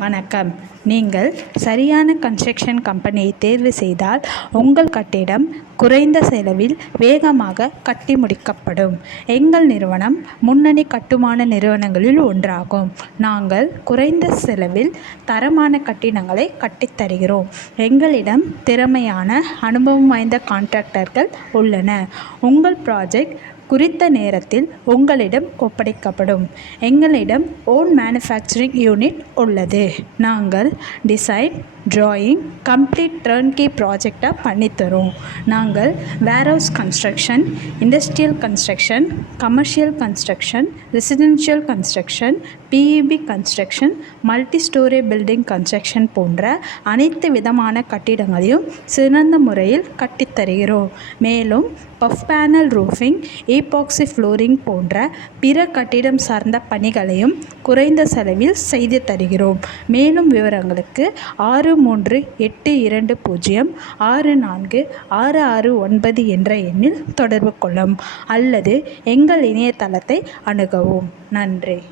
வணக்கம். நீங்கள் சரியான கன்ஸ்ட்ரக்ஷன் கம்பெனியை தேர்வு செய்தால் உங்கள் கட்டிடம் குறைந்த செலவில் வேகமாக கட்டி முடிக்கப்படும். எங்கள் நிறுவனம் முன்னணி கட்டுமான நிறுவனங்களில் ஒன்றாகும். நாங்கள் குறைந்த செலவில் தரமான கட்டிடங்களை கட்டித்தருகிறோம். எங்களிடம் திறமையான அனுபவம் வாய்ந்த கான்ட்ராக்டர்கள் உள்ளனர். உங்கள் ப்ராஜெக்ட் குறித்த நேரத்தில் உங்களிடம் ஒப்படைக்கப்படும். எங்களிடம் ஓன் மேனுஃபேக்சரிங் யூனிட் உள்ளது. நாங்கள் டிசைன், டிராயிங், கம்ப்ளீட் டர்ன்கி ப்ராஜெக்டாக பண்ணித்தரோம். நாங்கள் warehouse construction, industrial construction, commercial construction, residential construction, PIB construction, multi story building construction போன்ற அனைத்து விதமான கட்டிடங்களையும் சிறந்த முறையில் கட்டித்தருகிறோம். மேலும் puff panel roofing, epoxy flooring போன்ற பிற கட்டிடம் சார்ந்த பணிகளையும் குறைந்த செலவில் செய்து தருகிறோம். மேலும் விவரங்களுக்கு 6382064669 என்ற எண்ணில் தொடர்பு கொள்ளவும் அல்லது எங்கள் இணையதளத்தை அணுகவும். நன்றி.